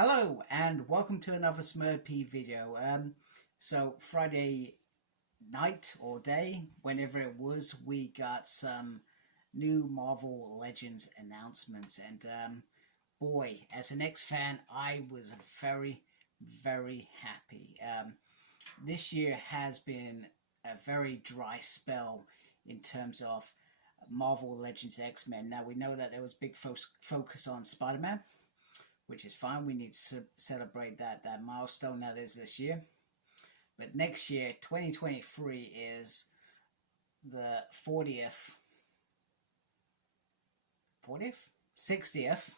Hello and welcome to another Smurpy video. So Friday night or day, whenever it was, we got some new Marvel Legends announcements, and boy, as an X fan, I was very, very happy. This year has been a very dry spell in terms of Marvel Legends X-Men. Now we know that there was big focus on Spider-Man, which is fine. We need to celebrate that milestone that is this year. But next year, 2023, is the 60th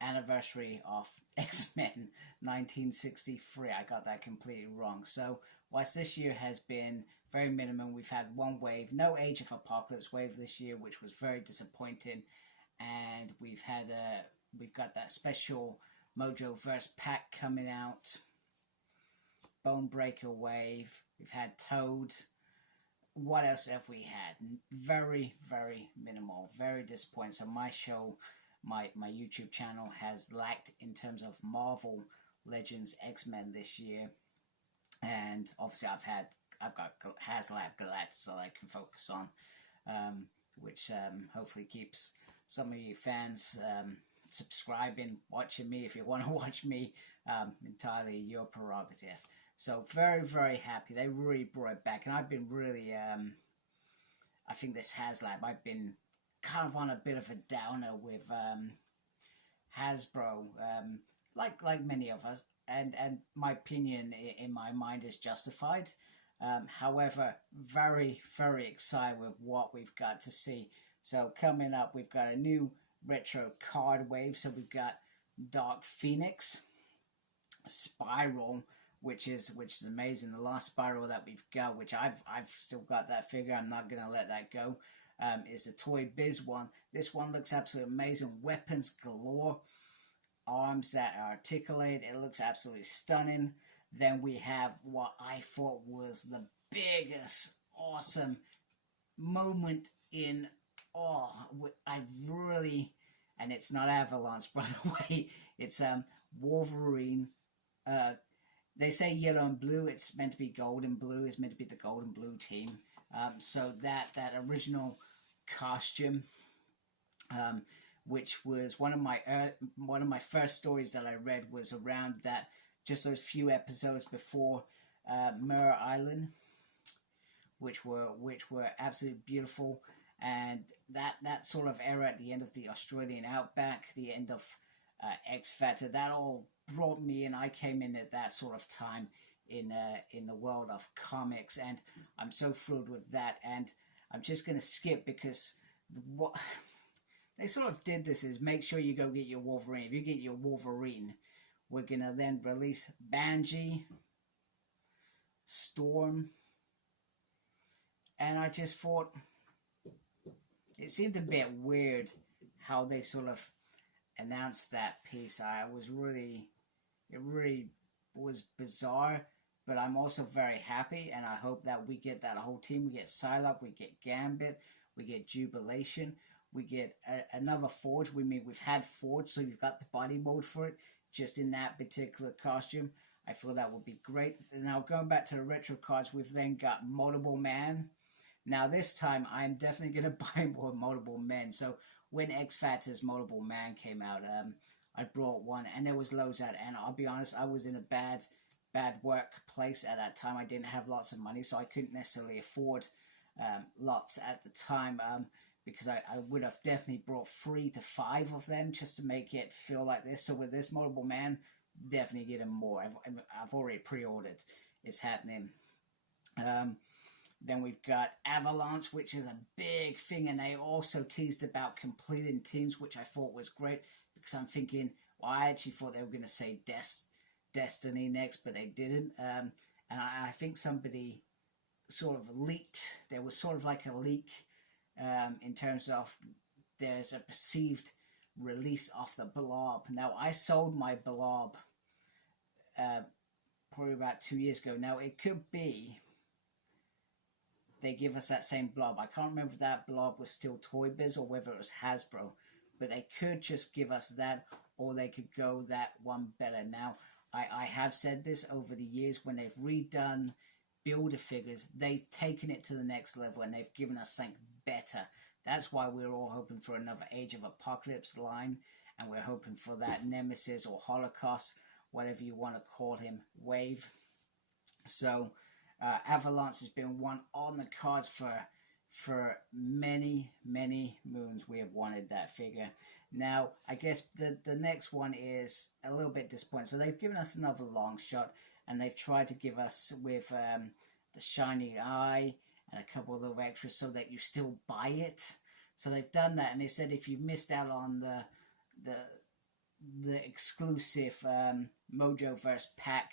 anniversary of X-Men 1963. I got that completely wrong. So whilst this year has been very minimum, we've had one wave, no Age of Apocalypse wave this year, which was very disappointing. And we've got that special Mojo Verse pack coming out. Bonebreaker wave. We've had Toad. What else have we had? Very, very minimal. Very disappointing. So my show, my YouTube channel has lacked in terms of Marvel Legends X-Men this year. And obviously I've got HasLab Galactus that I can focus on, which hopefully keeps some of you fans subscribing, watching me. If you want to watch me, entirely your prerogative. So very, very happy. They really brought it back, and I've been really I think this HasLab, I've been kind of on a bit of a downer with Hasbro, like many of us, and my opinion in my mind is justified. However, very, very excited with what we've got to see. So coming up, we've got a new retro card wave. So we've got Dark Phoenix, Spiral, which is amazing. The last Spiral that we've got, which I've still got that figure, I'm not gonna let that go, is a Toy Biz one. This one looks absolutely amazing. Weapons galore, arms that are articulated. It looks absolutely stunning. Then we have what I thought was the biggest awesome moment in I really, and it's not Avalanche, by the way, it's Wolverine. They say yellow and blue, it's meant to be gold and blue, it's meant to be the gold and blue team. So that original costume, which was one of my first stories that I read, was around that, just those few episodes before Mirror Island, which were absolutely beautiful. And that sort of era at the end of the Australian Outback, the end of X Factor, that all brought me in. I came in at that sort of time in the world of comics, and I'm so thrilled with that. And I'm just going to skip, because what they sort of did this is make sure you go get your Wolverine. If you get your Wolverine, we're going to then release Banshee, Storm, and I just thought it seemed a bit weird how they sort of announced that piece. It really was bizarre, but I'm also very happy, and I hope that we get that whole team. We get Psylocke, we get Gambit, we get Jubilation, we get another Forge. We've had Forge, so you've got the body mode for it, just in that particular costume. I feel that would be great. Now, going back to the retro cards, we've then got Multiple Man. Now, this time, I'm definitely going to buy more Multiple Men. So, when X Factor's Multiple Man came out, I brought one, and there was loads out. And I'll be honest, I was in a bad workplace at that time. I didn't have lots of money, so I couldn't necessarily afford lots at the time, because I would have definitely brought 3 to 5 of them just to make it feel like this. So, with this Multiple Man, definitely get them more. I've already pre-ordered. It's happening. Then we've got Avalanche, which is a big thing, and they also teased about completing teams, which I thought was great, because I'm thinking, well, I actually thought they were going to say Destiny next, but they didn't. And I think somebody sort of leaked. There was sort of like a leak in terms of there's a perceived release of the Blob. Now, I sold my Blob probably about 2 years ago. Now, it could be they give us that same Blob. I can't remember if that Blob was still Toy Biz or whether it was Hasbro, but they could just give us that, or they could go that one better. Now, I have said this over the years, when they've redone Build-A-Figures, they've taken it to the next level and they've given us something better. That's why we're all hoping for another Age of Apocalypse line, and we're hoping for that Nemesis or Holocaust, whatever you want to call him, wave. So Avalanche has been one on the cards for many moons. We have wanted that figure. Now, I guess the next one is a little bit disappointing. So they've given us another long shot, and they've tried to give us with the shiny eye and a couple of little extras so that you still buy it. So they've done that, and they said if you've missed out on the exclusive Mojoverse pack,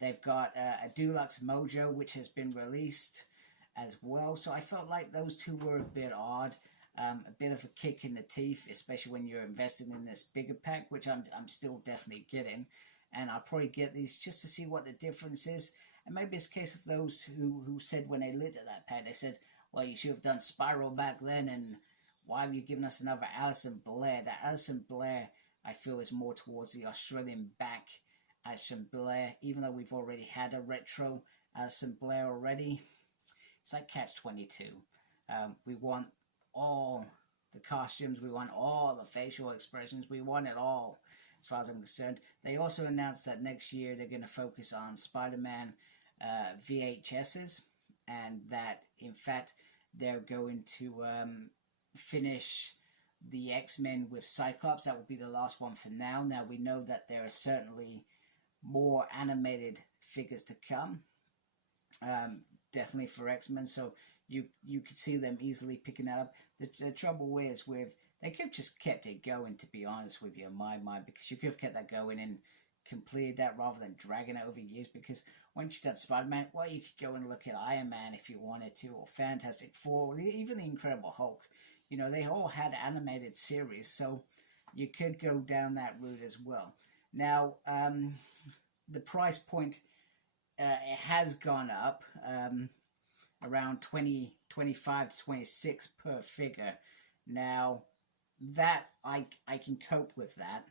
they've got a Deluxe Mojo, which has been released as well. So I felt like those two were a bit odd, a bit of a kick in the teeth, especially when you're investing in this bigger pack, which I'm still definitely getting. And I'll probably get these just to see what the difference is. And maybe it's a case of those who said when they looked at that pack, they said, well, you should have done Spiral back then, and why have you given us another Alison Blair? That Alison Blair, I feel, is more towards the Australian back Alison Blair, even though we've already had a retro Alison Blair already. It's like Catch-22. We want all the costumes, we want all the facial expressions, we want it all, as far as I'm concerned. They also announced that next year they're going to focus on Spider-Man VHSs, and that, in fact, they're going to finish the X-Men with Cyclops. That will be the last one for now. Now, we know that there are certainly more animated figures to come, definitely for X-Men, so you could see them easily picking that up. The trouble is with, they could have just kept it going, to be honest with you, in my mind, because you could have kept that going and completed that rather than dragging it over years. Because once you've done Spider-Man, well, you could go and look at Iron Man if you wanted to, or Fantastic Four, or even the Incredible Hulk. You know, they all had animated series, so you could go down that route as well. Now, the price point, it has gone up, around 25 to 26 per figure. Now, that I can cope with that.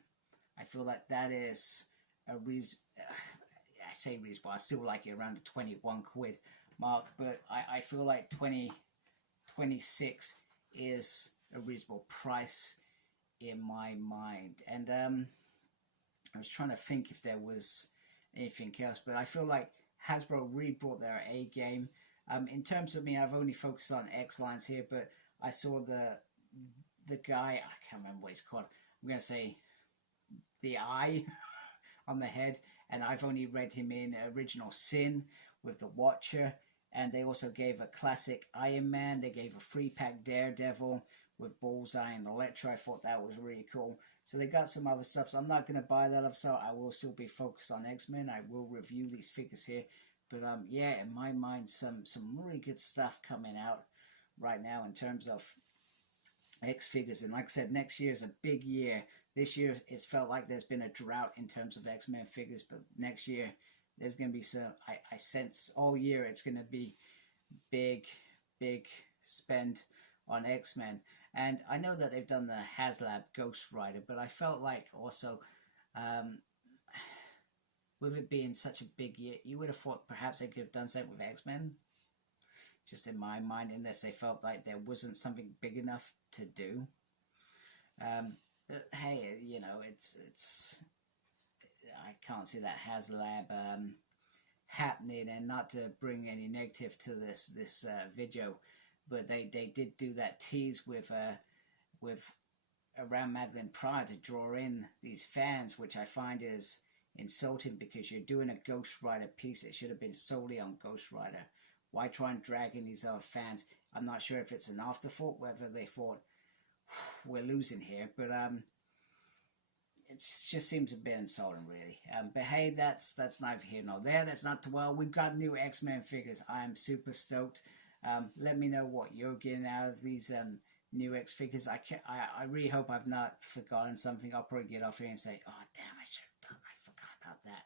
I feel like that is a reason. I say reasonable. I still like it around the 21 quid mark, but I feel like 26 is a reasonable price in my mind. And I was trying to think if there was anything else, but I feel like Hasbro really brought their A game. In terms of me, I've only focused on X lines here, but I saw the guy, I can't remember what he's called. I'm going to say the Eye on the head, and I've only read him in Original Sin with the Watcher, and they also gave a classic Iron Man. They gave a 3-pack Daredevil with Bullseye and Elektra. I thought that was really cool. So they got some other stuff, so I'm not going to buy that up, so I will still be focused on X-Men. I will review these figures here, but yeah, in my mind, some really good stuff coming out right now in terms of X figures. And like I said, next year is a big year. This year it's felt like there's been a drought in terms of X-Men figures, but next year there's going to be some, I sense all year it's going to be big spend on X-Men. And I know that they've done the HasLab Ghost Rider, but I felt like also with it being such a big year, you would have thought perhaps they could have done something with X-Men, just in my mind, unless they felt like there wasn't something big enough to do. But hey, you know, it's I can't see that HasLab happening. And not to bring any negative to this video, but they did do that tease with around Madeline Pryor to draw in these fans, which I find is insulting, because you're doing a Ghost Rider piece. It should have been solely on Ghost Rider. Why try and drag in these other fans? I'm not sure if it's an afterthought, whether they thought we're losing here, but it just seems a bit insulting, really. But hey, that's neither here nor there. That's not too well. We've got new X-Men figures. I am super stoked. Let me know what you're getting out of these new X figures. I really hope I've not forgotten something. I'll probably get off here and say, oh damn, I forgot about that.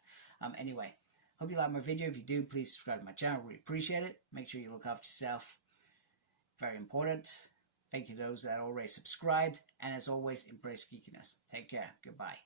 Anyway, hope you like my video. If you do, please subscribe to my channel. Really appreciate it. Make sure you look after yourself. Very important. Thank you to those that are already subscribed. And as always, embrace geekiness. Take care. Goodbye.